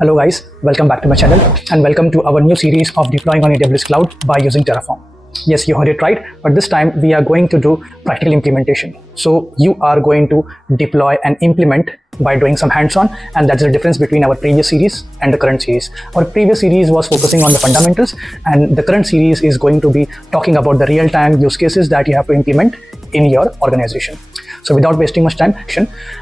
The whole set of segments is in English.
Hello guys, welcome back to my channel and welcome to our new series of deploying on AWS Cloud by using Terraform. Yes, you heard it right, but this time we are going to do practical implementation. So you are going to deploy and implement by doing some hands-on, and that's the difference between our previous series and the current series. Our previous series was focusing on the fundamentals, and the current series is going to be talking about the real-time use cases that you have to implement in your organization. So without wasting much time,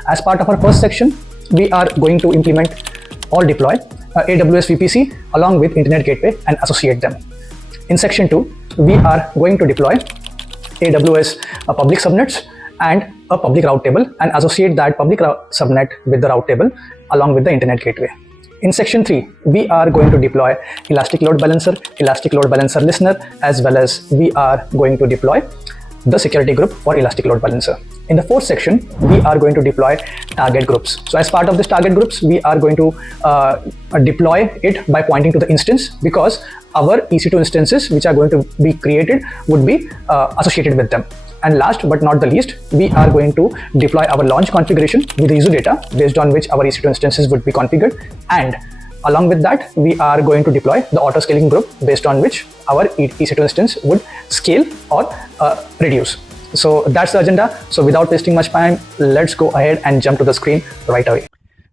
as part of our first section, we are going to implement or deploy AWS VPC along with Internet Gateway and associate them. In section 2, we are going to deploy AWS public subnets and a public route table and associate that public subnet with the route table along with the Internet Gateway. In section 3, we are going to deploy Elastic Load Balancer, Elastic Load Balancer Listener, as well as we are going to deploy the security group for Elastic Load Balancer. In the fourth section, we are going to deploy target groups. So as part of this target groups, we are going to deploy it by pointing to the instance, because our EC2 instances which are going to be created would be associated with them. And last but not the least, we are going to deploy our launch configuration with the user data based on which our EC2 instances would be configured. And along with that, we are going to deploy the auto scaling group based on which our EC2 instance would scale or reduce. So that's the agenda. So without wasting much time, let's go ahead and jump to the screen right away.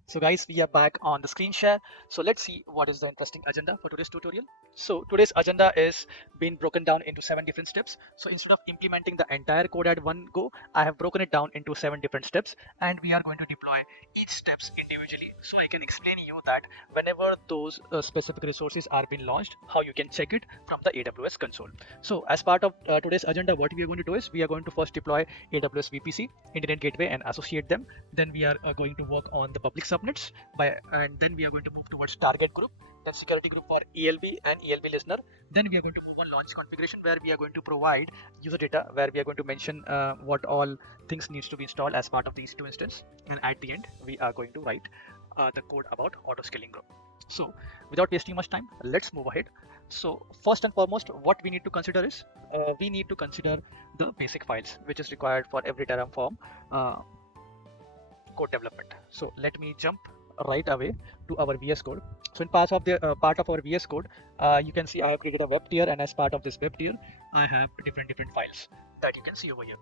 So guys, we are back on the screen share. So let's see what is the interesting agenda for today's tutorial. So today's agenda is being broken down into 7 different steps. So instead of implementing the entire code at one go, I have broken it down into 7 different steps, and we are going to deploy each steps individually. So I can explain you that whenever those specific resources are being launched, how you can check it from the AWS console. So as part of today's agenda, what we are going to do is we are going to first deploy AWS VPC, Internet Gateway, and associate them. Then we are going to work on the public subnets, and then we are going to move towards target group, then security group for ELB and ELB listener. Then we are going to move on launch configuration, where we are going to provide user data, where we are going to mention what all things needs to be installed as part of the EC2 instance. And at the end, we are going to write the code about auto scaling group. So without wasting much time, let's move ahead. So first and foremost, what we need to consider is we need to consider the basic files which is required for every Terraform code development. So let me jump right away to our VS Code. So in part of our VS Code, you can see I have created a Webteir, and as part of this Webteir, I have different files that you can see over here.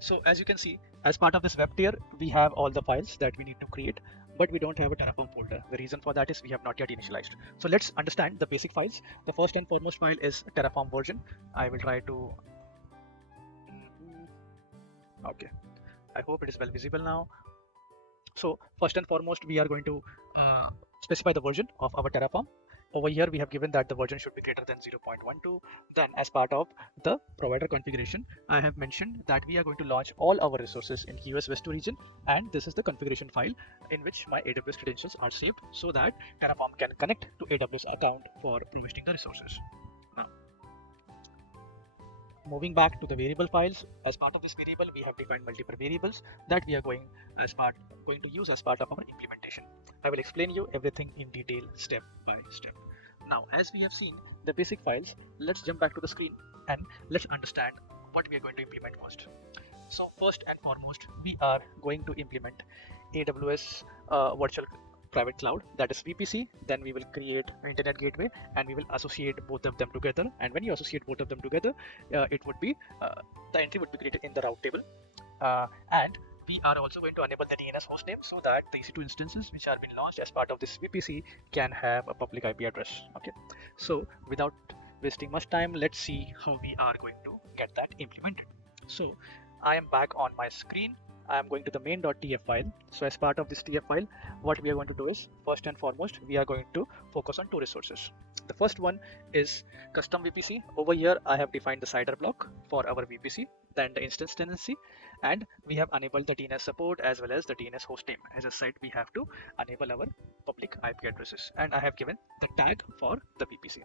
So as you can see, as part of this Webteir, we have all the files that we need to create, but we don't have a Terraform folder. The reason for that is we have not yet initialized. So let's understand the basic files. The first and foremost file is Terraform version. I will try to okay, I hope it is well visible now. So first and foremost, we are going to specify the version of our Terraform. Over here, we have given that the version should be greater than 0.12. Then as part of the provider configuration, I have mentioned that we are going to launch all our resources in US West 2 region, and this is the configuration file in which my AWS credentials are saved so that Terraform can connect to AWS account for provisioning the resources. Now, moving back to the variable files, as part of this variable, we have defined multiple variables that we are going to use as part of our implementation. I will explain you everything in detail step by step. Now, as we have seen the basic files, let's jump back to the screen and let's understand what we are going to implement first. So first and foremost, we are going to implement AWS Virtual Private Cloud, that is VPC. Then we will create Internet Gateway, and we will associate both of them together. And when you associate both of them together, it would be the entry would be created in the route table, and we are also going to enable the DNS hostname so that the EC2 instances which are being launched as part of this VPC can have a public IP address. Okay, so without wasting much time, let's see how we are going to get that implemented. So I am back on my screen. I am going to the main.tf file. So as part of this TF file, what we are going to do is, first and foremost, we are going to focus on 2 resources. The first one is custom VPC. Over here, I have defined the CIDR block for our VPC, then the instance tenancy, and we have enabled the DNS support as well as the DNS host name. As I said, we have to enable our public IP addresses, and I have given the tag for the VPC.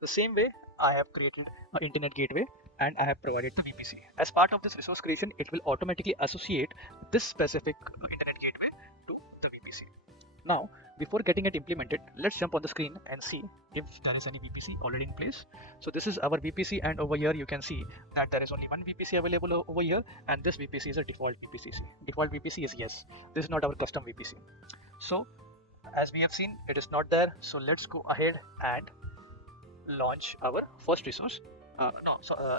The same way, I have created an Internet Gateway, and I have provided the VPC. As part of this resource creation, it will automatically associate this specific Internet Gateway to the VPC. Now, before getting it implemented, let's jump on the screen and see if there is any VPC already in place. So this is our VPC, and over here you can see that there is only one VPC available over here, and this VPC is a default VPC. Default VPC is yes. This is not our custom VPC. So as we have seen, it is not there. So let's go ahead and launch our first resource.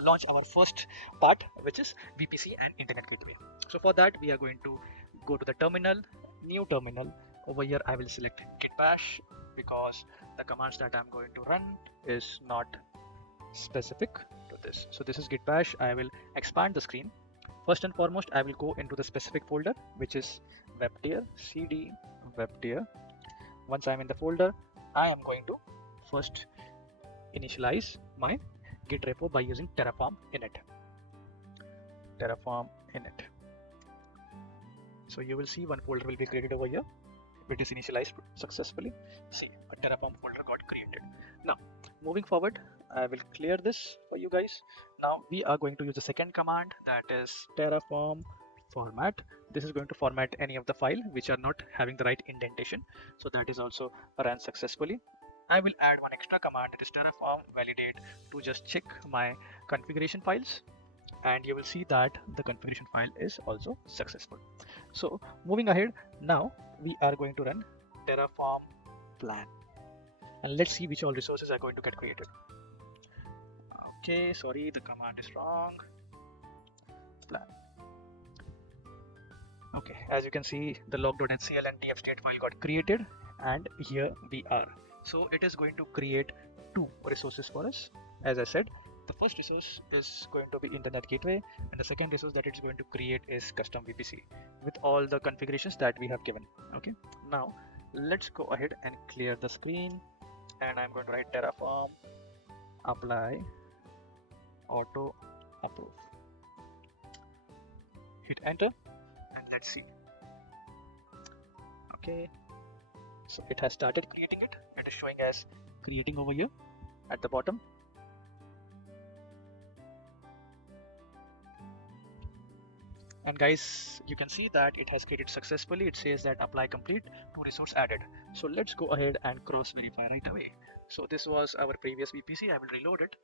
Launch our first part, which is VPC and Internet Gateway. So for that, we are going to go to the terminal, new terminal. Over here, I will select git bash because the commands that I'm going to run is not specific to this. So this is git bash. I will expand the screen. First and foremost, I will go into the specific folder, which is Webteir, cd Webteir. Once I'm in the folder, I am going to first initialize my Git repo by using Terraform init. Terraform init. So you will see one folder will be created over here. It is initialized successfully. See, a Terraform folder got created. Now, moving forward, I will clear this for you guys. Now we are going to use the second command, that is Terraform format. This is going to format any of the file which are not having the right indentation. So that is also run successfully. I will add one extra command, that is Terraform validate, to just check my configuration files, and you will see that the configuration file is also successful. So moving ahead, now we are going to run Terraform plan, and let's see which all resources are going to get created. Okay, sorry, the command is wrong. Plan. Okay, as you can see, the log.ncl and tf-state file got created, and here we are. So it is going to create two resources for us. As I said, the first resource is going to be Internet Gateway, and the second resource that it's going to create is custom VPC with all the configurations that we have given. Okay, now let's go ahead and clear the screen, and I'm going to write Terraform apply auto approve. Hit enter, and let's see. Okay, so it has started creating it. It is showing as creating over here at the bottom. And guys, you can see that it has created successfully. It says that apply complete, to resource added. So let's go ahead and cross verify right away. So this was our previous VPC. I will reload it.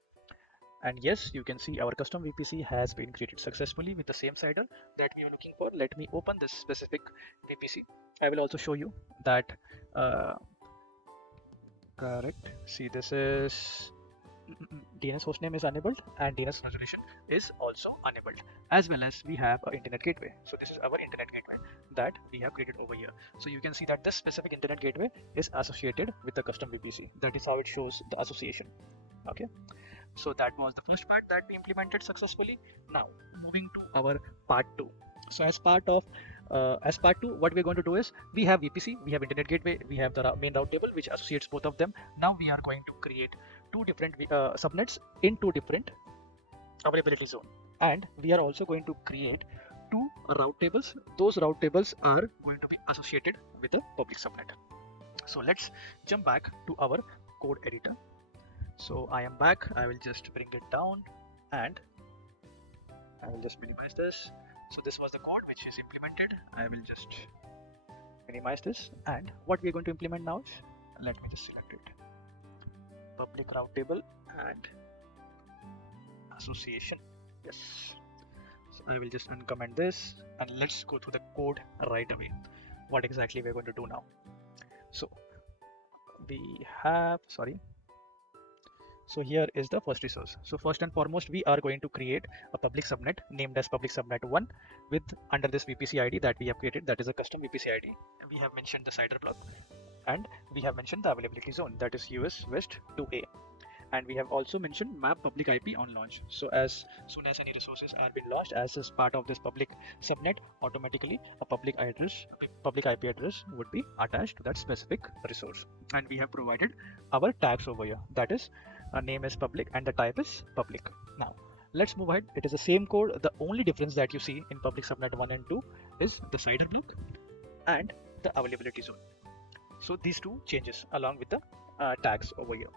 And yes, you can see our custom VPC has been created successfully with the same CIDR that we are looking for. Let me open this specific VPC. I will also show you that correct. See, this is DNS hostname is enabled and DNS resolution is also enabled, as well as we have an internet gateway. So this is our internet gateway that we have created over here. So you can see that this specific internet gateway is associated with the custom VPC. That is how it shows the association. Okay, so that was the first part that we implemented successfully. Now moving to our part 2. So as part 2, what we're going to do is, we have VPC, we have internet gateway, we have the main route table which associates both of them. Now we are going to create two different subnets in two different availability zone, and we are also going to create two route tables. Those route tables are going to be associated with a public subnet. So let's jump back to our code editor. So I am back. I will just bring it down and I will just minimize this. So this was the code which is implemented. I will just minimize this, and what we are going to implement now is, let me just select it, public route table and association. Yes. So I will just uncomment this, and let's go through the code right away. What exactly we're going to do now. So we have, so here is the first resource. So first and foremost, we are going to create a public subnet named as public subnet 1 with under this VPC ID that we have created, that is a custom VPC ID. We have mentioned the CIDR block, and we have mentioned the availability zone, that is US West 2A. And we have also mentioned map public IP on launch. So as soon as any resources are being launched as part of this public subnet, automatically a public IP address would be attached to that specific resource. And we have provided our tags over here, that is a name is public and the type is public. Now let's move ahead. It is the same code. The only difference that you see in public subnet 1 and 2 is the CIDR block and the availability zone. So these two changes along with the tags over here.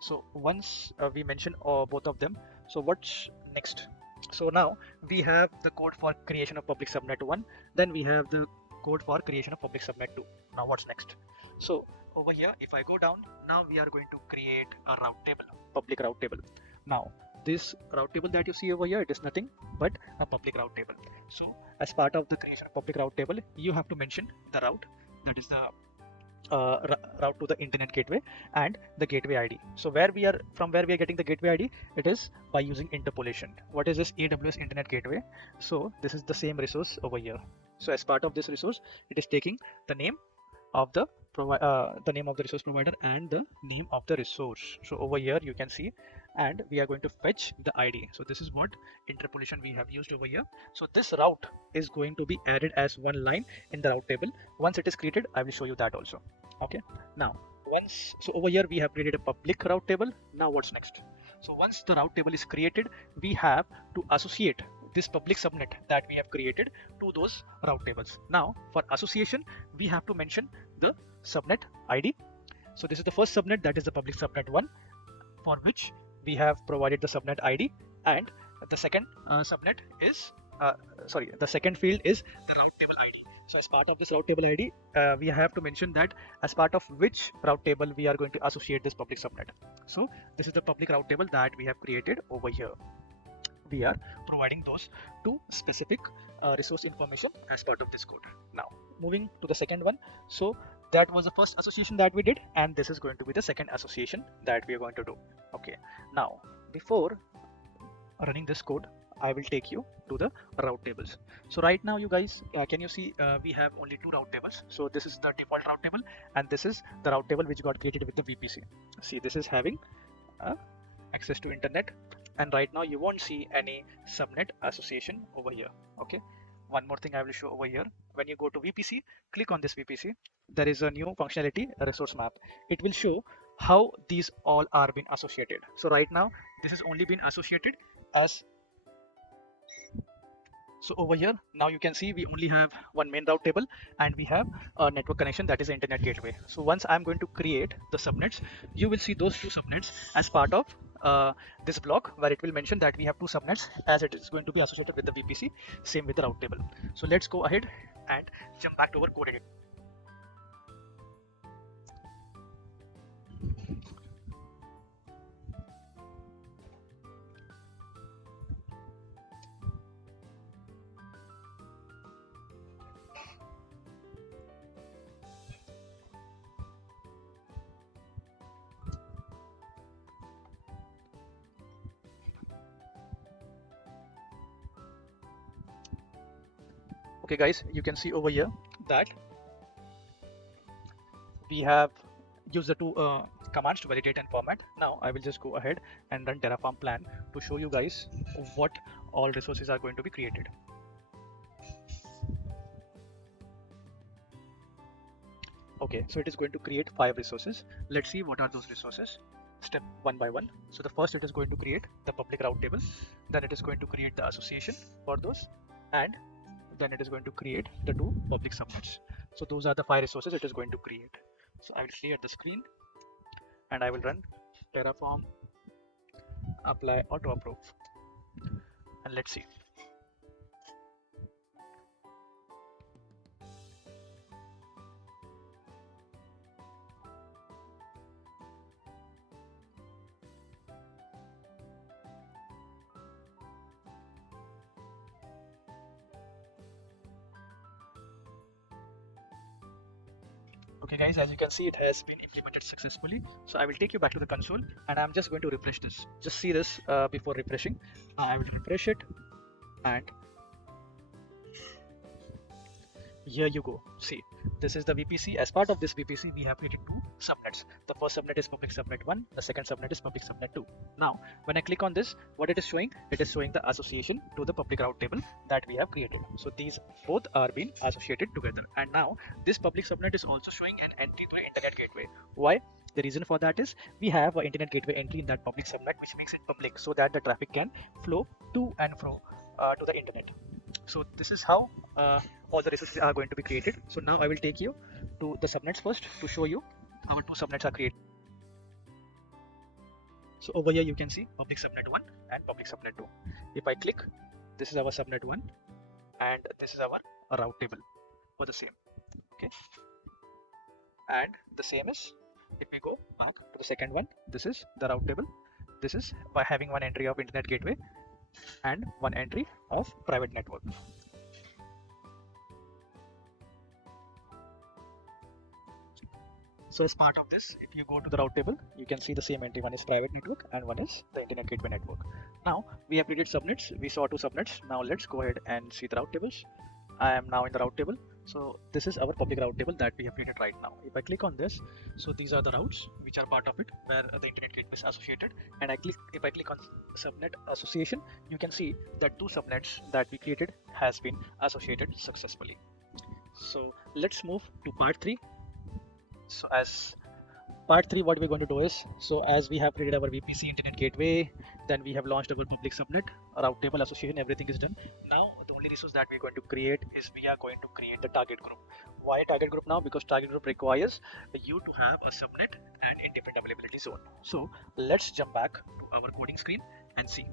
So once we mention both of them, so what's next? So now we have the code for creation of public subnet 1, then we have the code for creation of public subnet 2. Now what's next? So over here, if I go down, now we are going to create a route table, public route table. Now this route table that you see over here, it is nothing but a public route table. So as part of the creation of public route table, you have to mention the route, that is the route to the internet gateway and the gateway ID. So where we are getting the gateway ID, it is by using interpolation. What is this AWS Internet Gateway? So this is the same resource over here. So as part of this resource, it is taking the name of the resource provider and the name of the resource. So over here you can see, and we are going to fetch the ID. So this is what interpolation we have used over here. So this route is going to be added as one line in the route table. Once it is created, I will show you that also. Okay, now so over here we have created a public route table. Now what's next? So once the route table is created, we have to associate this public subnet that we have created to those route tables. Now for association, we have to mention the subnet ID. So this is the first subnet, that is the public subnet 1, for which we have provided the subnet ID, and the second subnet is the second field is the route table ID. So as part of this route table ID, we have to mention that as part of which route table we are going to associate this public subnet. So this is the public route table that we have created over here. We are providing those two specific resource information as part of this code. Now moving to the second one. So that was the first association that we did, and this is going to be the second association that we are going to do. Okay, now before running this code, I will take you to the route tables. So right now you guys can you see we have only two route tables. So this is the default route table, and this is the route table which got created with the VPC. See, this is having access to internet, and right now you won't see any subnet association over here. Okay, one more thing I will show over here. When you go to VPC, click on this VPC, there is a new functionality, a resource map. It will show how these all are being associated. So right now this is only been associated as, so over here now you can see we only have one main route table, and we have a network connection, that is the internet gateway. So once I'm going to create the subnets, you will see those two subnets as part of this block, where it will mention that we have two subnets, as it is going to be associated with the VPC, same with the route table. So let's go ahead and jump back to our code edit. Okay guys, you can see over here that we have used the two commands to validate and format. Now I will just go ahead and run Terraform plan to show you guys what all resources are going to be created. Okay, so it is going to create 5 resources. Let's see what are those resources. Step one by one. So the first, it is going to create the public route table. Then it is going to create the association for those, and then it is going to create the two public subnets. So those are the 5 resources it is going to create. So I will clear the screen and I will run Terraform apply auto approve, and let's see. Okay guys, as you can see, it has been implemented successfully. So I will take you back to the console, and I'm just going to refresh this. Just see this before refreshing. I will refresh it, and here you go. See, this is the VPC. As part of this VPC, we have created 2 subnets. The first subnet is public subnet 1, the second subnet is public subnet 2. Now when I click on this, what it is showing, it is showing the association to the public route table that we have created. So these both are being associated together, and now this public subnet is also showing an entry to an internet gateway. Why? The reason for that is we have an internet gateway entry in that public subnet, which makes it public so that the traffic can flow to and fro to the internet. So this is how all the resources are going to be created. So now I will take you to the subnets first to show you how 2 subnets are created. So over here you can see public subnet 1 and public subnet 2. If I click, this is our subnet 1 and this is our route table for the same. Okay, and the same is, if we go back to the second one, this is the route table. This is by having one entry of internet gateway and one entry of private network. So as part of this, if you go to the route table, you can see the same entry. One is private network and one is the internet gateway network. Now we have created subnets. We saw 2 subnets. Now let's go ahead and see the route tables. I am now in the route table. So this is our public route table that we have created right now. If I click on this, so these are the routes which are part of it, where the internet gateway is associated. And if I click on subnet association, you can see that 2 subnets that we created has been associated successfully. So let's move to part 3. So as part 3, what we're going to do is, so as we have created our VPC Internet Gateway, then we have launched our public subnet, route table association, everything is done. Now the only resource that we're going to create is we are going to create the target group. Why target group now? Because target group requires you to have a subnet and independent availability zone. So let's jump back to our coding screen and see.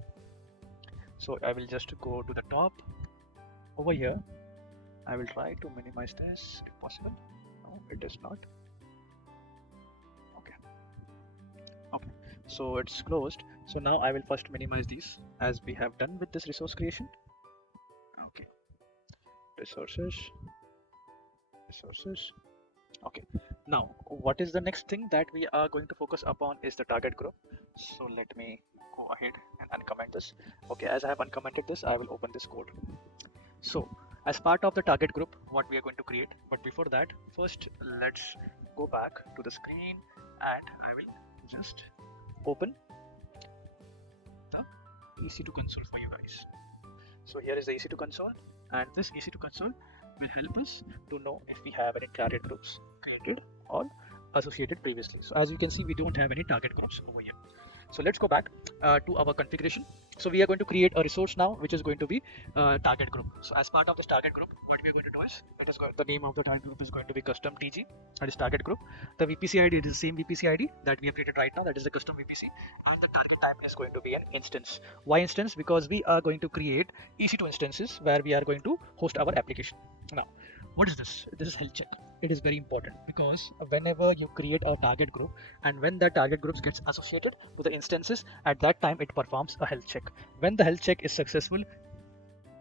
So I will just go to the top over here. I will try to minimize this if possible. No, it is not. Okay, so it's closed. So now I will first minimize these as we have done with this resource creation. Okay, resources. Okay, now what is the next thing that we are going to focus upon is the target group. So let me go ahead and uncomment this. Okay, as I have uncommented this, I will open this code. So as part of the target group, what we are going to create, but before that, first let's go back to the screen and I will just open the EC2 console for you guys. So here is the EC2 console, and this EC2 console will help us to know if we have any target groups created or associated previously. So as you can see, we don't have any target groups over here. So let's go back to our configuration. So we are going to create a resource now, which is going to be target group. So as part of this target group, what we are going to do is, the name of the target group is going to be custom TG, that is target group. The VPC ID is the same VPC ID that we have created right now, that is the custom VPC, and the target type is going to be an instance. Why instance? Because we are going to create EC2 instances where we are going to host our application. Now, what is this? This is health check. It is very important because whenever you create a target group and when that target group gets associated to the instances, at that time it performs a health check. When the health check is successful,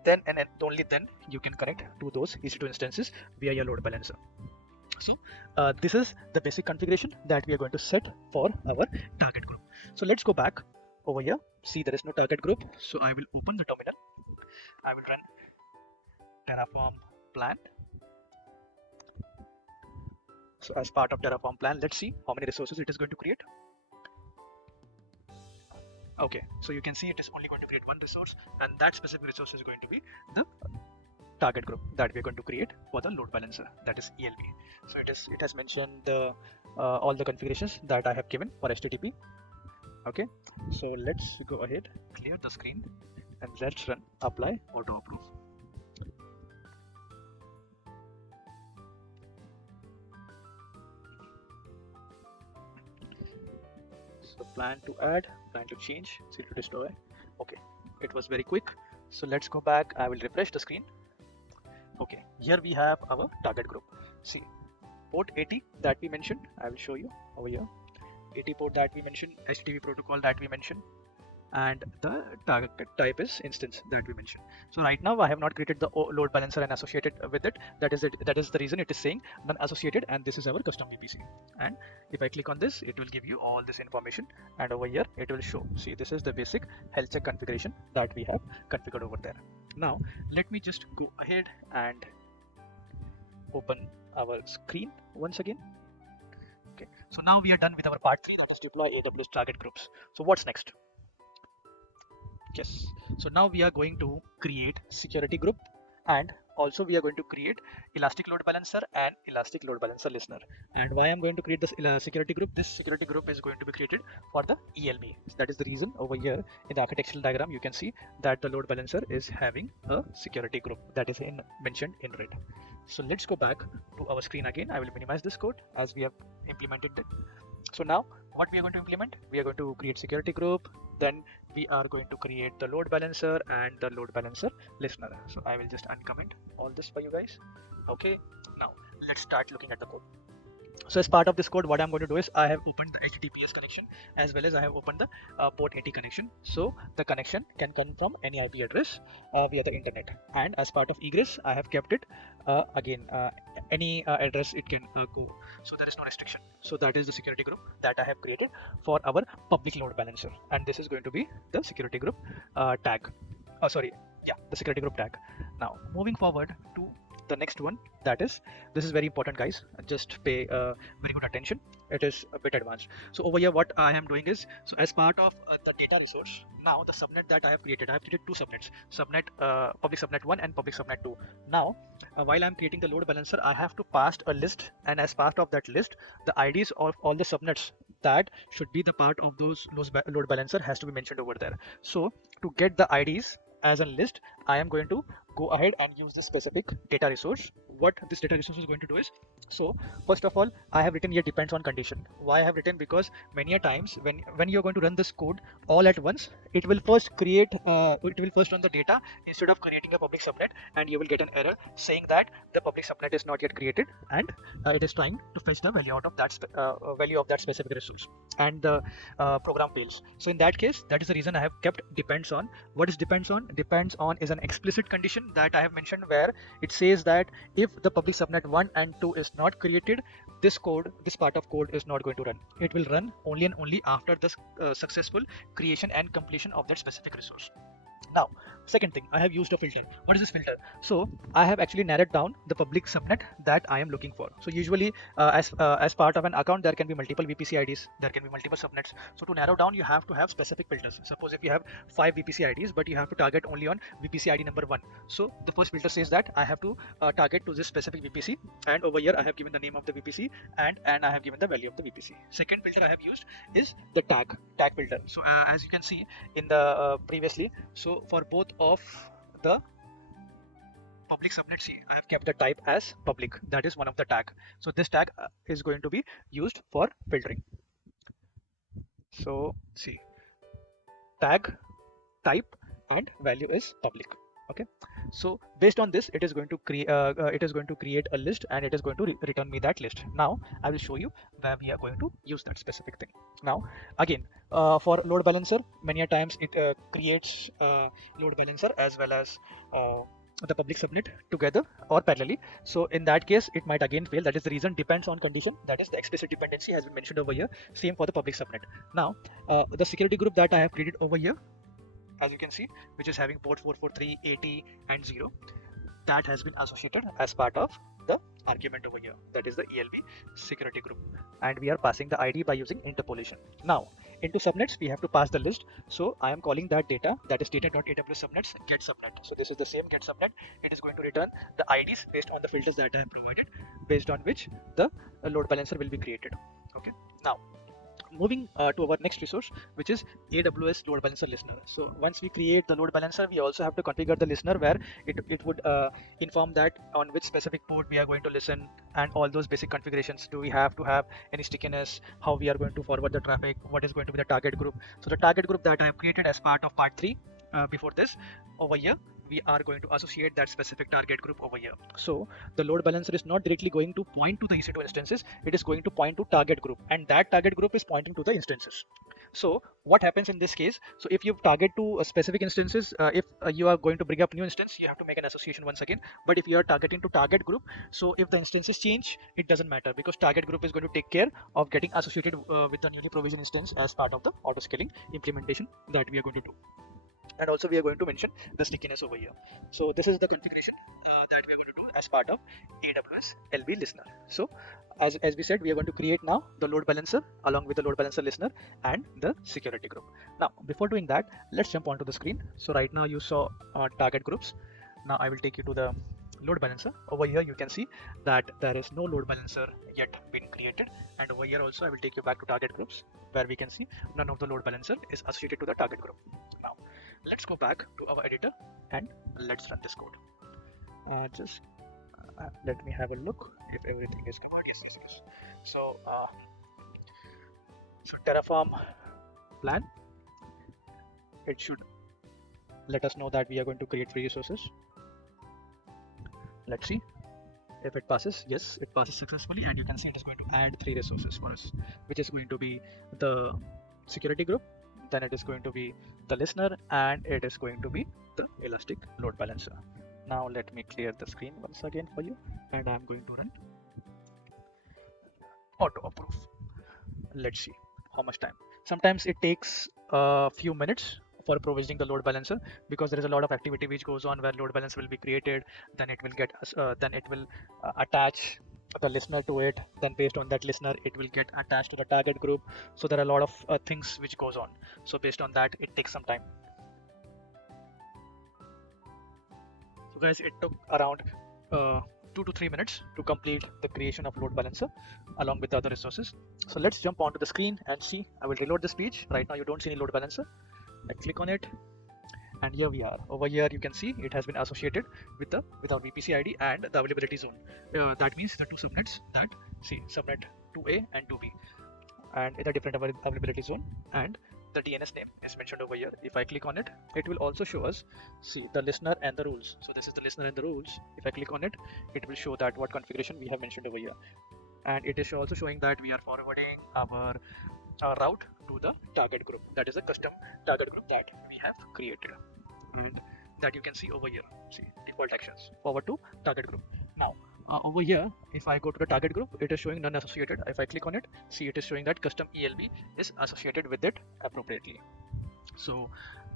then and only then you can connect to those EC2 instances via your load balancer. So this is the basic configuration that we are going to set for our target group. So let's go back over here. See, there is no target group. So I will open the terminal. I will run Terraform plan. So as part of Terraform plan, let's see how many resources it is going to create. Okay, so you can see it is only going to create 1 resource, and that specific resource is going to be the target group that we're going to create for the load balancer, that is ELB. So it has mentioned the all the configurations that I have given for HTTP. Okay, so let's go ahead, clear the screen, and let's run apply auto approve. So plan to add, plan to change, see to destroy. Okay, it was very quick. So let's go back. I will refresh the screen. Okay, here we have our target group. See, port 80 that we mentioned, I will show you over here. 80 port that we mentioned, HTTP protocol that we mentioned, and the target type is instance that we mentioned. So right now I have not created the load balancer and associated with it. That is the reason it is saying none associated, and this is our custom VPC. And if I click on this, it will give you all this information, and over here it will show. See, this is the basic health check configuration that we have configured over there. Now let me just go ahead and open our screen once again. Okay, so now we are done with our part 3, that is deploy AWS target groups. So what's next? Yes, so now we are going to create security group, and also we are going to create elastic load balancer and elastic load balancer listener. And why I'm going to create this security group? This security group is going to be created for the ELB. That is the reason over here in the architectural diagram you can see that the load balancer is having a security group that is mentioned in red. So let's go back to our screen again. I will minimize this code as we have implemented it. So now what we are going to implement, we are going to create security group, then we are going to create the load balancer and the load balancer listener. So I will just uncomment all this for you guys. Okay, now let's start looking at the code. So as part of this code, what I'm going to do is I have opened the HTTPS connection as well as I have opened the port 80 connection. So the connection can come from any IP address via the internet. And as part of egress, I have kept it any address it can go. So there is no restriction. So that is the security group that I have created for our public load balancer, and this is going to be the security group tag. Oh, sorry, yeah, the security group tag. Now moving forward to the next one, that is, this is very important, guys. Just pay very good attention. It is a bit advanced. So over here, what I am doing is, so as part of the data resource, now the subnet that I have created two subnets, subnet public subnet 1 and public subnet 2. Now while I'm creating the load balancer, I have to pass a list, and as part of that list, the IDs of all the subnets that should be the part of those load balancer has to be mentioned over there. So to get the IDs as a list, I am going to go ahead and use this specific data resource. What this data resource is going to do is, so first of all, I have written here depends on condition. Why I have written? Because many a times when you're going to run this code all at once, it will first run the data instead of creating a public subnet, and you will get an error saying that the public subnet is not yet created, and it is trying to fetch the value out of that value of that specific resource, and the program fails. So in that case, that is the reason I have kept depends on. What is depends on? Depends on is an explicit condition that I have mentioned, where it says that if the public subnet 1 and 2 is not created, this part of code is not going to run. It will run only and only after the successful creation and completion of that specific resource. Now, second thing, I have used a filter. What is this filter? So I have actually narrowed down the public subnet that I am looking for. So usually as part of an account, there can be multiple VPC IDs, there can be multiple subnets. So to narrow down, you have to have specific filters. Suppose if you have 5 VPC IDs, but you have to target only on VPC ID number 1. So the first filter says that I have to target to this specific VPC, and over here I have given the name of the VPC and I have given the value of the VPC. Second filter I have used is the tag filter. So as you can see in the previously, so for both of the public subnets, I have kept the type as public. That is one of the tag. So this tag is going to be used for filtering. So see, tag, type, and value is public. Okay, so based on this, it is going to create a list, and it is going to return me that list. Now I will show you where we are going to use that specific thing. Now again, for load balancer, many a times it creates load balancer as well as the public subnet together or parallelly. So in that case, it might again fail. That is the reason depends on condition, that is the explicit dependency has been mentioned over here. Same for the public subnet. Now the security group that I have created over here, as you can see, which is having port 443, 80 and 0, that has been associated as part of the argument over here, that is the ELB security group, and we are passing the ID by using interpolation. Now into subnets, we have to pass the list. So I am calling that data, that is data.aws subnets get subnet. So this is the same get subnet. It is going to return the IDs based on the filters that I have provided, based on which the load balancer will be created. Okay, now moving to our next resource, which is AWS load balancer listener. So once we create the load balancer, we also have to configure the listener, where it would inform that on which specific port we are going to listen, and all those basic configurations. Do we have to have any stickiness, how we are going to forward the traffic, what is going to be the target group. So the target group that I have created as part of part 3 before this, over here we are going to associate that specific target group over here. So the load balancer is not directly going to point to the EC2 instances, it is going to point to target group, and that target group is pointing to the instances. So what happens in this case, so if you target to a specific instances, if you are going to bring up new instance, you have to make an association once again. But if you are targeting to target group, so if the instances change, it doesn't matter, because target group is going to take care of getting associated with the newly provisioned instance as part of the auto scaling implementation that we are going to do. And also we are going to mention the stickiness over here. So this is the configuration that we are going to do as part of AWS LB listener. So as we said, we are going to create now the load balancer along with the load balancer listener and the security group. Now before doing that, let's jump onto the screen. So right now you saw target groups. Now I will take you to the load balancer. Over here you can see that there is no load balancer yet been created, and over here also I will take you back to target groups, where we can see none of the load balancer is associated to the target group. Now let's go back to our editor and let's run this code. Just let me have a look if everything is good. Yes. So Terraform plan, it should let us know that we are going to create 3 resources. Let's see if it passes. Yes, it passes successfully, and you can see it is going to add 3 resources for us, which is going to be the security group, then it is going to be the listener, and it is going to be the elastic load balancer. Now let me clear the screen once again for you, and I'm going to run auto approve. Let's see how much time. Sometimes it takes a few minutes for provisioning the load balancer, because there is a lot of activity which goes on where load balancer will be created, then it will get attach the listener to it, then based on that listener it will get attached to the target group. So there are a lot of things which goes on. So based on that, it takes some time. So guys, it took around 2 to 3 minutes to complete the creation of load balancer along with the other resources. So let's jump onto the screen and see. I will reload this page. Right now you don't see any load balancer. I click on it, and here we are. Over here you can see it has been associated with our VPC ID and the availability zone. That means the two subnets, that see subnet 2A and 2B, and in a different availability zone, and the DNS name is mentioned over here. If I click on it, it will also show us, see, the listener and the rules. So this is the listener and the rules. If I click on it, it will show that what configuration we have mentioned over here, and it is also showing that we are forwarding our route to the target group. That is a custom target group that we have created, and that you can see over here. See, default actions, forward to target group. Now over here, if I go to the target group, it is showing none associated. If I click on it, see, it is showing that custom ELB is associated with it appropriately. So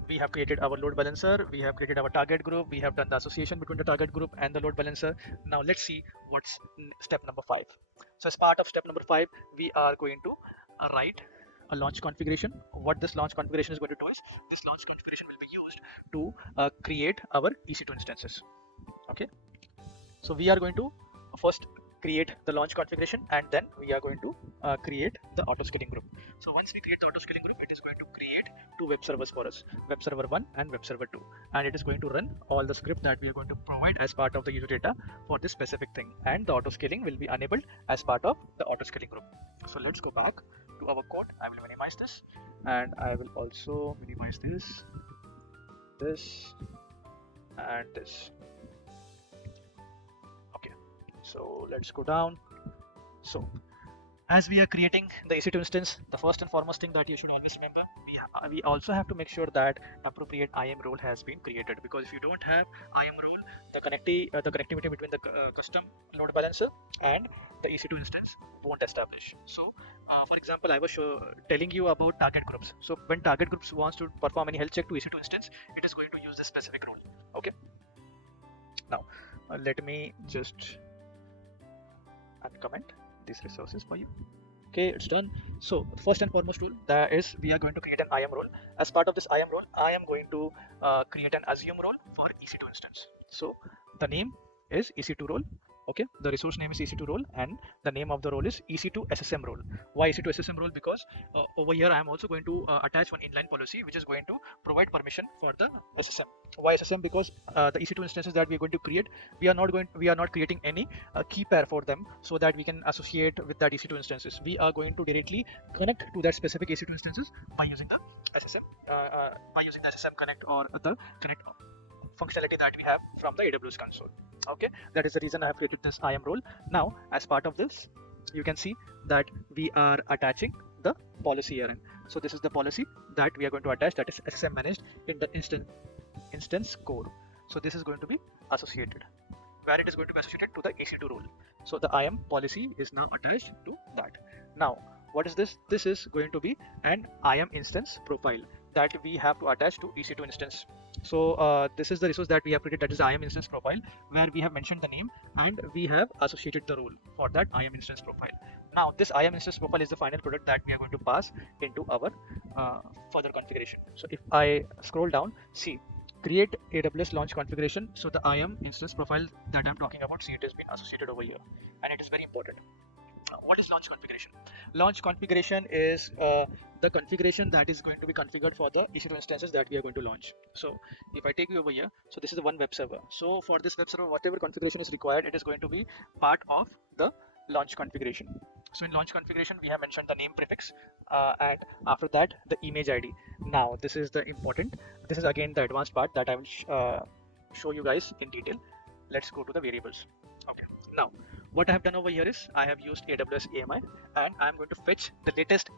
we have created our load balancer, we have created our target group, we have done the association between the target group and the load balancer. Now let's see what's step number 5. So as part of step number 5, we are going to write a launch configuration. What this launch configuration is going to do is, this launch configuration will be used to create our EC2 instances. Okay, so we are going to first create the launch configuration, and then we are going to create the auto scaling group. So once we create the auto scaling group, it is going to create 2 web servers for us, web server 1 and web server 2, and it is going to run all the script that we are going to provide as part of the user data for this specific thing, and the auto scaling will be enabled as part of the auto scaling group. So let's go back to our code. I will minimize this, and I will also minimize this, and this. So let's go down. So as we are creating the EC2 instance, the first and foremost thing that you should always remember, we also have to make sure that appropriate IAM role has been created, because if you don't have IAM role, the connectivity between the custom load balancer and the EC2 instance won't establish. So for example, I was telling you about target groups. So when target groups wants to perform any health check to EC2 instance, it is going to use this specific role. Okay, now let me just uncomment these resources for you. Okay, it's done. So first and foremost rule, that is, we are going to create an IAM role. As part of this IAM role, I am going to create an assume role for EC2 instance. So the name is EC2 role. Okay, the resource name is EC2 role, and the name of the role is EC2 SSM role. Why EC2 SSM role? Because over here I am also going to attach one inline policy which is going to provide permission for the SSM. Why SSM? Because the EC2 instances that we are going to create, we are not creating any key pair for them so that we can associate with that EC2 instances. We are going to directly connect to that specific EC2 instances by using the SSM, SSM connect, or the connect functionality that we have from the AWS console. Okay, that is the reason I have created this IAM role. Now as part of this, you can see that we are attaching the policy here. So this is the policy that we are going to attach, that is SSM managed in the instance core. So this is going to be associated, where it is going to be associated to the EC2 role. So the IAM policy is now attached to that. Now what is this? This is going to be an IAM instance profile that we have to attach to EC2 instance. So this is the resource that we have created, that is IAM instance profile, where we have mentioned the name and we have associated the role for that IAM instance profile. Now this IAM instance profile is the final product that we are going to pass into our further configuration. So if I scroll down, see, create AWS launch configuration. So the IAM instance profile that I'm talking about, see, it has been associated over here, and it is very important. What is launch configuration? Launch configuration is the configuration that is going to be configured for the EC2 instances that we are going to launch. So if I take you over here, so this is the one web server. So for this web server, whatever configuration is required, it is going to be part of the launch configuration. So in launch configuration, we have mentioned the name prefix, and after that the image ID. Now this is the important, this is again the advanced part that I will show you guys in detail. Let's go to the variables. Okay, now what I have done over here is I have used AWS AMI, and I'm going to fetch the latest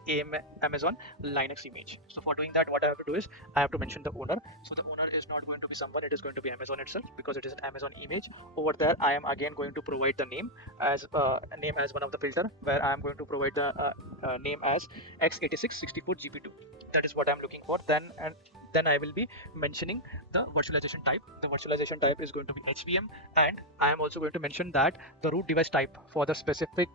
Amazon Linux image. So for doing that, what I have to do is I have to mention the owner. So the owner is not going to be someone, it is going to be Amazon itself, because it is an Amazon image. Over there, I am again going to provide the name as one of the filter, where I am going to provide the name as x86-64 GB2. That is what I'm looking for. Then I will be mentioning the virtualization type. The virtualization type is going to be HVM, and I am also going to mention that the root device type for the specific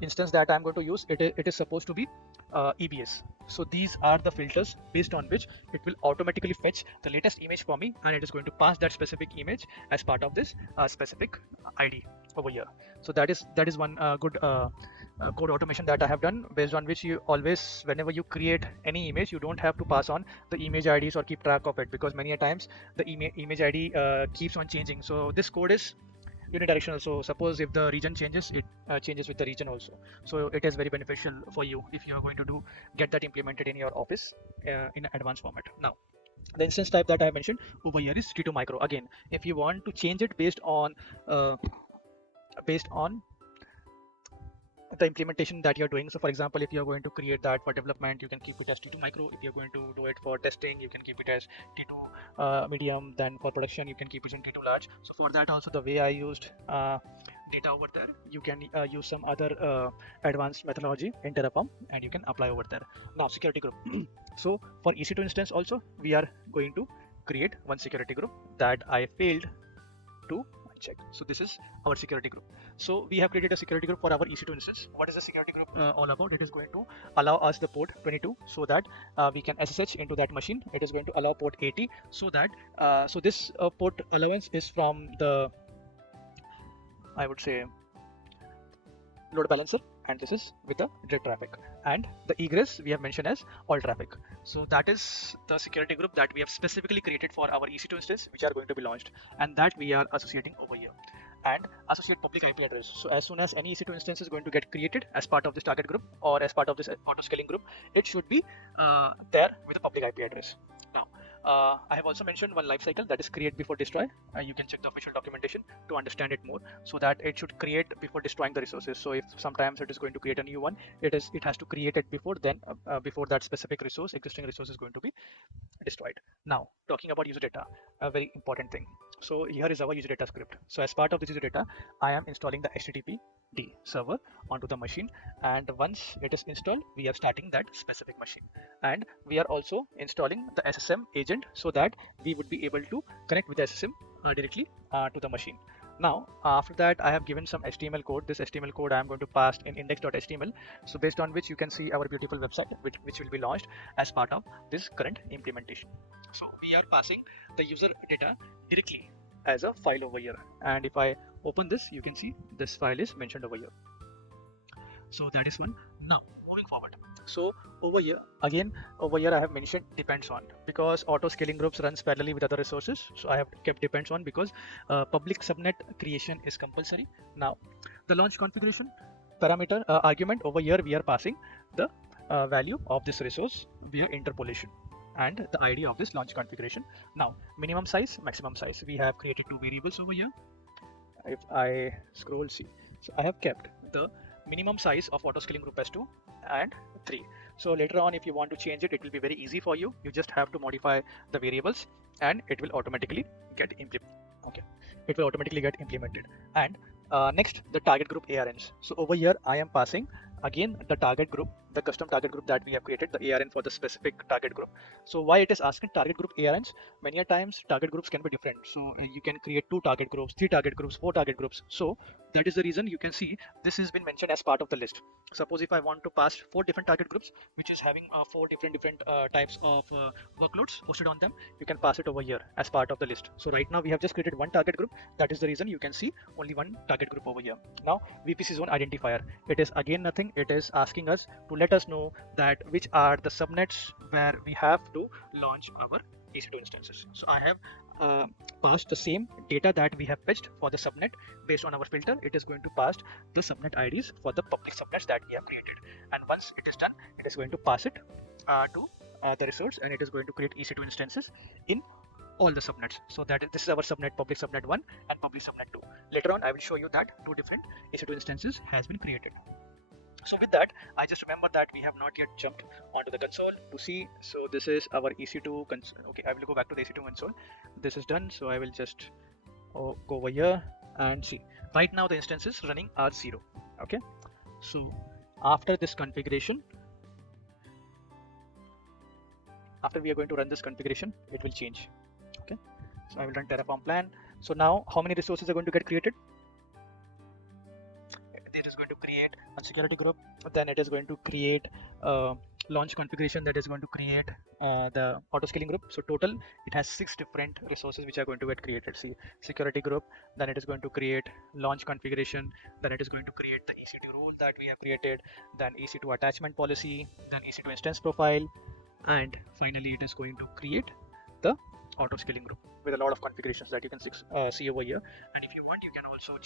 instance that I'm going to use, it is supposed to be EBS. So these are the filters based on which it will automatically fetch the latest image for me, and it is going to pass that specific image as part of this specific ID over here. So that is one good code automation that I have done, based on which you always, whenever you create any image, you don't have to pass on the image IDs or keep track of it, because many a times the image ID keeps on changing. So this code is unidirectional. So suppose if the region changes, it changes with the region also. So it is very beneficial for you if you are going to get that implemented in your office in advanced format. Now, the instance type that I have mentioned over here is T2 micro. Again, if you want to change it based on the implementation that you're doing. So for example, if you're going to create that for development, you can keep it as T2 micro. If you're going to do it for testing, you can keep it as T2 medium. Then for production, you can keep it in T2 large. So for that also, the way I used data over there, you can use some other advanced methodology in Terraform, and you can apply over there. Now, security group. So for EC2 instance also, we are going to create one security group that I failed to check. So this is our security group. So we have created a security group for our EC2 instance. What is the security group all about? It is going to allow us the port 22 so that we can SSH into that machine. It is going to allow port 80 so that so this port allowance is from the, I would say, load balancer, and this is with the direct traffic, and the egress we have mentioned as all traffic. So that is the security group that we have specifically created for our EC2 instance, which are going to be launched, and that we are associating over here. And associate public IP address. So as soon as any EC2 instance is going to get created as part of this target group or as part of this auto scaling group, it should be there with a public IP address. Now, I have also mentioned one lifecycle, that is create before destroy. You can check the official documentation to understand it more, so that it should create before destroying the resources. So if sometimes it is going to create a new one, it has to create it before, then before that specific resource, existing resource is going to be destroyed. Now, talking about user data, a very important thing. So here is our user data script. So as part of this user data, I am installing the HTTPD server onto the machine, and once it is installed, we are starting that specific machine, and we are also installing the SSM agent so that we would be able to connect with the SSM directly to the machine. Now, after that, I have given some HTML code. This HTML code I am going to pass in index.html. So based on which you can see our beautiful website, which will be launched as part of this current implementation. So we are passing the user data directly as a file over here. And if I open this, you can see this file is mentioned over here. So that is one. Now, moving forward. So over here, again, over here I have mentioned depends on, because auto scaling groups runs parallelly with other resources. So I have kept depends on because public subnet creation is compulsory. Now, the launch configuration parameter argument over here, we are passing the value of this resource via interpolation and the ID of this launch configuration. Now, minimum size, maximum size. We have created two variables over here. If I scroll, see, so I have kept the minimum size of auto scaling group as 2 and 3. So later on, if you want to change it, it will be very easy for you. You just have to modify the variables and it will automatically get implemented. Okay, it will automatically get implemented. And next, the target group ARNs. So over here, I am passing again the target group, the custom target group that we have created, the ARN for the specific target group. So why it is asking target group ARNs? Many a times target groups can be different. So you can create 2 target groups, 3 target groups, 4 target groups. So that is the reason you can see this has been mentioned as part of the list. Suppose if I want to pass 4 different target groups, which is having 4 different types of workloads hosted on them, you can pass it over here as part of the list. So right now we have just created 1 target group. That is the reason you can see only 1 target group over here. Now, VPC zone identifier. It is again nothing. It is asking us to let us know that which are the subnets where we have to launch our EC2 instances. So I have passed the same data that we have fetched for the subnet. Based on our filter, it is going to pass the subnet IDs for the public subnets that we have created. And once it is done, it is going to pass it to the resource, and it is going to create EC2 instances in all the subnets. So that this is our subnet, public subnet 1 and public subnet 2. later on I will show you that 2 different EC2 instances has been created. So with that, I just remember that we have not yet jumped onto the console to see. So this is our EC2 console. Okay, I will go back to the EC2 console. This is done. So I will just go over here and see. Right now the instances running are 0. Okay. So after this configuration, after we are going to run this configuration, it will change. Okay. So I will run Terraform plan. So now how many resources are going to get created? It is going to create a security group, then it is going to create launch configuration, that is going to create the auto scaling group. So total it has 6 different resources which are going to get created. See, security group, then it is going to create launch configuration, then it is going to create the EC2 rule that we have created, then EC2 attachment policy, then EC2 instance profile, and finally it is going to create the auto scaling group with a lot of configurations that you can see over here. And if you want, you can also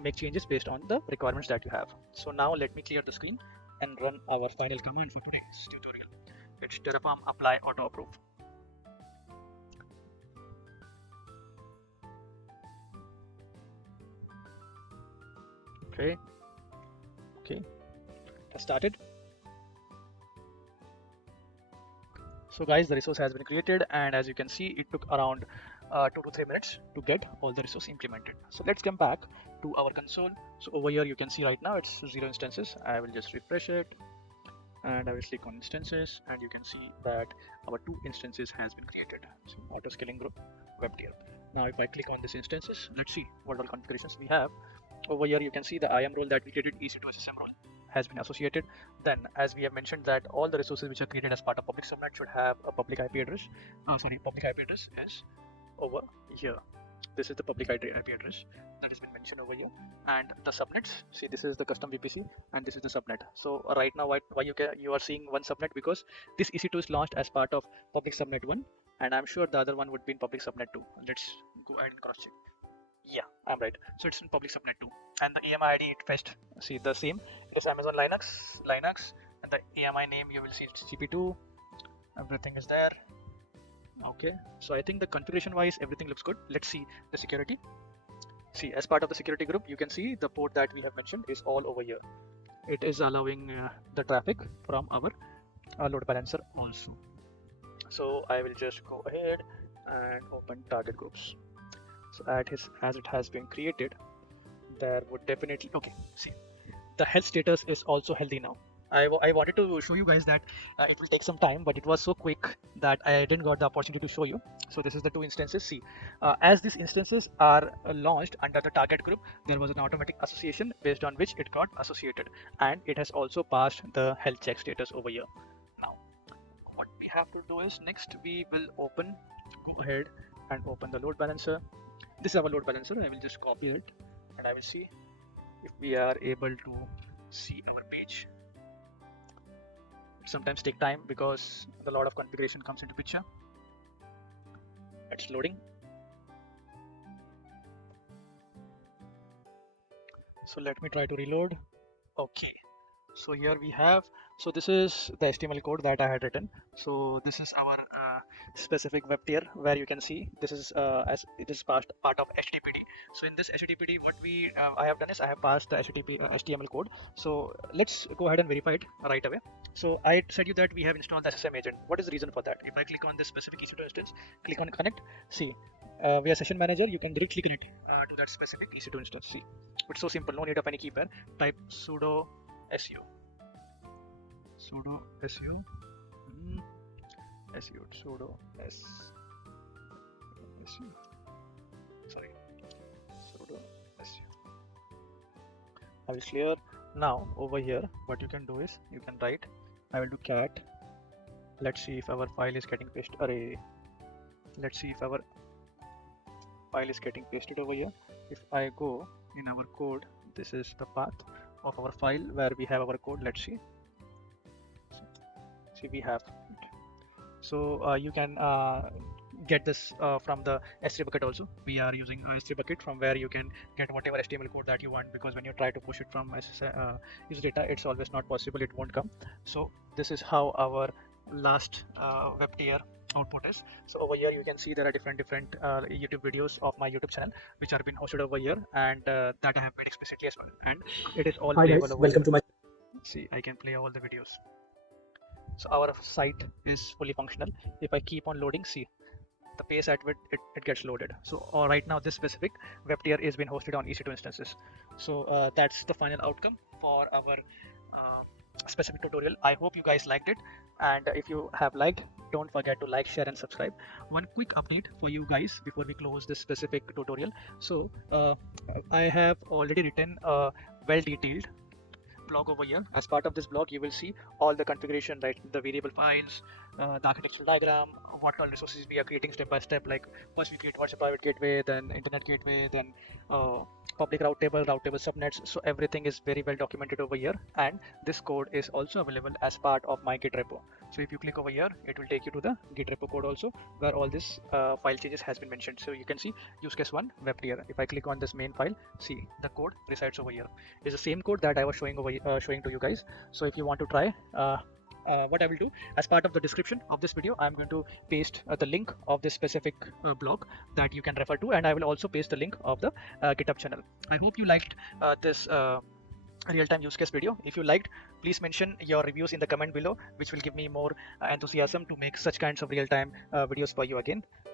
make changes based on the requirements that you have. So now let me clear the screen and run our final command for today's tutorial. It's terraform apply auto approve. Okay, it has started. So guys, the resource has been created, and as you can see, it took around 2 to 3 minutes to get all the resources implemented. So let's come back to our console. So over here you can see right now it's 0 instances. I will just refresh it and I will click on instances, and you can see that our 2 instances has been created. So auto scaling group, Webteir. Now if I click on these instances, let's see what all configurations we have. Over here you can see the IAM role that we created, EC2 SSM role has been associated. Then as we have mentioned that all the resources which are created as part of public subnet should have a public IP address. Public IP address is over here. This is the public IP address that has been mentioned over here. And the subnets, see, this is the custom VPC and this is the subnet. So right now why you are seeing one subnet, because this EC2 is launched as part of public subnet 1, and I'm sure the other one would be in public subnet 2. Let's go ahead and cross check. Yeah, I'm right. So it's in public subnet 2, and the AMI ID it fetched, see, the same. It is Amazon Linux, and the AMI name you will see it's GP2. Everything is there. Okay, so I think the configuration wise everything looks good. Let's see the security. See, as part of the security group, you can see the port that we have mentioned is all over here. It is allowing the traffic from our load balancer also. So I will just go ahead and open target groups. So as it has been created, there would definitely, okay, see, the health status is also healthy now. I wanted to show you guys that it will take some time, but it was so quick that I didn't got the opportunity to show you. So this is the 2 instances. See, as these instances are launched under the target group, there was an automatic association based on which it got associated, and it has also passed the health check status over here. Now what we have to do is, next we will go ahead and open the load balancer. This is our load balancer. I will just copy it and I will see if we are able to see our page. It sometimes take time because a lot of configuration comes into picture. It's loading. So let me try to reload. Okay, so here we have, so this is the HTML code that I had written. So this is our specific Webteir, where you can see this is as it is part of HTTPD. So in this HTTPD, what I have done is I have passed the HTML code. So let's go ahead and verify it right away. So I said you that we have installed the SSM agent. What is the reason for that? If I click on this specific EC2 instance, click on connect, see, via session manager you can directly connect to that specific EC2 instance. See, it's so simple, no need of any key pair. Type sudo su sudo su I will clear. Now over here what you can do is you can write, I will do cat, let's see if our file is getting pasted. Let's see if our file is getting pasted over here. If I go in our code, this is the path of our file where we have our code. Let's see we have it. So you can get this from the S3 bucket also. We are using S3 bucket from where you can get whatever HTML code that you want, because when you try to push it from user data, it's always not possible, it won't come. So this is how our last Webteir output is. So over here you can see there are different YouTube videos of my YouTube channel which are been hosted over here, and that I have made explicitly as well, and it is all playable over welcome here. to my. See, I can play all the videos. So our site is fully functional. If I keep on loading, see the pace at which it gets loaded. So right now this specific Webteir is being hosted on EC2 instances. So that's the final outcome for our specific tutorial. I hope you guys liked it, and if you have liked, don't forget to like, share and subscribe. One quick update for you guys before we close this specific tutorial. So I have already written a well-detailed blog over here. As part of this blog you will see all the configuration, right, the variable files, the architectural diagram, what all resources we are creating step by step. Like first we create what's a private gateway, then internet gateway, then public route table subnets. So everything is very well documented over here, and this code is also available as part of my Git repo. So if you click over here, it will take you to the Git repo code also, where all this file changes has been mentioned. So you can see use case 1 Webteir. If I click on this main file, see the code resides over here. It's the same code that I was showing to you guys. So if you want to try, what I will do, as part of the description of this video, I'm going to paste the link of this specific blog that you can refer to, and I will also paste the link of the GitHub channel. I hope you liked this real-time use case video. If you liked, please mention your reviews in the comment below, which will give me more enthusiasm to make such kinds of real-time videos for you again.